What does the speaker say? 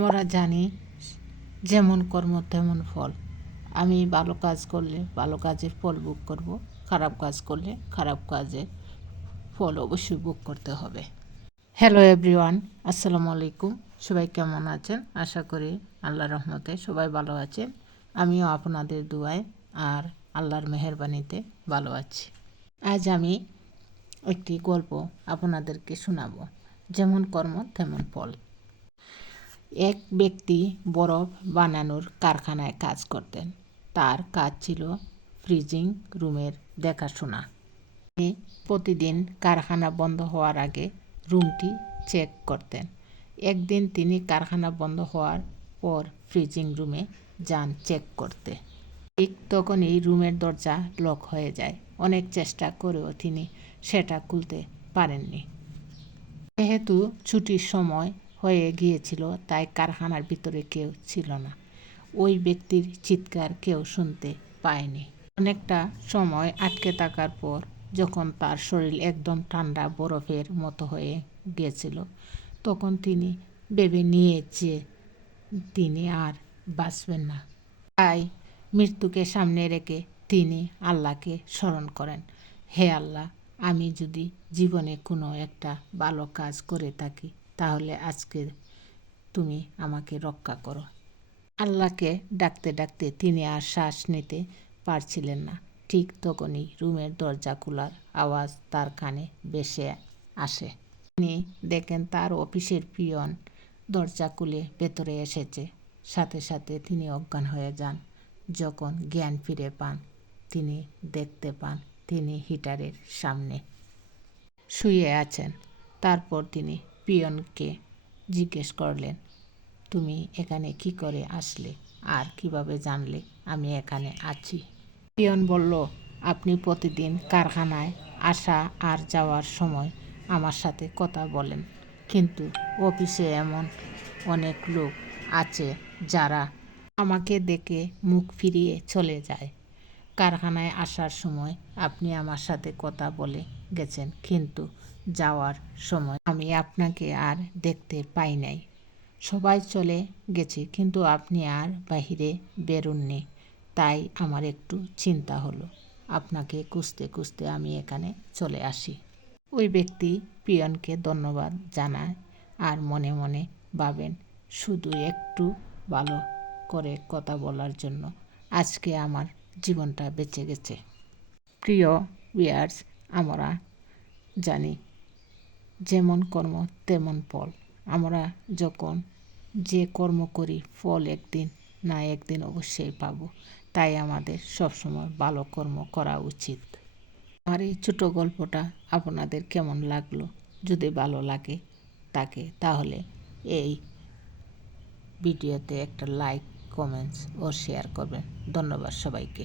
আমরা জানি যেমন কর্ম তেমন ফল। আমি ভালো কাজ করলে ভালো কাজের ফল ভোগ করব, খারাপ কাজ করলে খারাপ কাজের ফল অবশ্যই ভোগ করতে হবে। হ্যালো এভরিওয়ান, আসসালামু আলাইকুম। সবাই কেমন আছেন? আশা করি আল্লাহর রহমতে সবাই ভালো আছেন। আমিও আপনাদের দোয়ায় আর আল্লাহর মেহেরবানিতে ভালো আছি। আজ আমি একটি গল্প আপনাদেরকে শোনাবো, যেমন কর্ম তেমন ফল। এক ব্যক্তি বরফ বানানোর কারখানায় কাজ করতেন। তার কাজ ছিল ফ্রিজিং রুমের দেখাশোনা। তিনি প্রতিদিন কারখানা বন্ধ হওয়ার আগে রুমটি চেক করতেন। একদিন তিনি কারখানা বন্ধ হওয়ার পর ফ্রিজিং রুমে যান চেক করতে। ঠিক তখনই রুমের দরজা লক হয়ে যায়। অনেক চেষ্টা করেও তিনি সেটা খুলতে পারেননি। যেহেতু ছুটির সময় হয়ে গিয়েছিল, তাই কারখানার ভিতরে কেউ ছিল না। ওই ব্যক্তির চিৎকার কেউ শুনতে পায়নি। অনেকটা সময় আটকে থাকার পর যখন তার শরীর একদম ঠান্ডা বরফের মতো হয়ে গিয়েছিল, তখন তিনি ভেবে নিয়ে যে তিনি আর বাঁচবেন না। তাই মৃত্যুকে সামনে রেখে তিনি আল্লাহকে স্মরণ করেন, হে আল্লাহ, আমি যদি জীবনে কোনো একটা ভালো কাজ করে থাকি, তাহলে আজকে তুমি আমাকে রক্ষা করো। আল্লাহকে ডাকতে ডাকতে তিনি আর শ্বাস নিতে পারছিলেন না। ঠিক তখনই রুমের দরজা খোলার আওয়াজ তার কানে ভেসে আসে। তিনি দেখেন তার অফিসের পিয়ন দরজা খুলে ভেতরে এসেছে। সাথে সাথে তিনি অজ্ঞান হয়ে যান। যখন জ্ঞান ফিরে পান, তিনি দেখতে পান তিনি হিটারের সামনে শুয়ে আছেন। তারপর তিনি পিয়নকে জিজ্ঞেস করলেন, তুমি এখানে কি করে আসলে আর কিভাবে জানলে আমি এখানে আছি? পিয়ন বলল, আপনি প্রতিদিন কারখানায় আসা আর যাওয়ার সময় আমার সাথে কথা বলেন, কিন্তু অফিসে এমন অনেক লোক আছে যারা আমাকে দেখে মুখ ফিরিয়ে চলে যায়। কারখানায় আসার সময় আপনি আমার সাথে কথা বলে গেছেন, কিন্তু যাওয়ার সময় আমি আপনাকে আর দেখতে পাই নাই। সবাই চলে গেছে, কিন্তু আপনি আর বাহিরে বেরোননি। তাই আমার একটু চিন্তা হলো। আপনাকে খুঁজতে খুঁজতে আমি এখানে চলে আসি। ওই ব্যক্তি পিয়নকে ধন্যবাদ জানায় আর মনে মনে ভাবেন, শুধু একটু ভালো করে কথা বলার জন্য আজকে আমার জীবনটা বেঁচে গেছে। প্রিয় ভিউয়ার্স, আমরা জানি যেমন কর্ম তেমন ফল। আমরা যখন যে কর্ম করি, ফল একদিন না একদিন অবশ্যই পাব। তাই আমাদের সবসময় ভালো কর্ম করা উচিত। আমার এই ছোটো গল্পটা আপনাদের কেমন লাগলো? যদি ভালো লাগে থাকে, তাহলে এই ভিডিওতে একটা লাইক, কমেন্টস ও শেয়ার করবেন। ধন্যবাদ সবাইকে।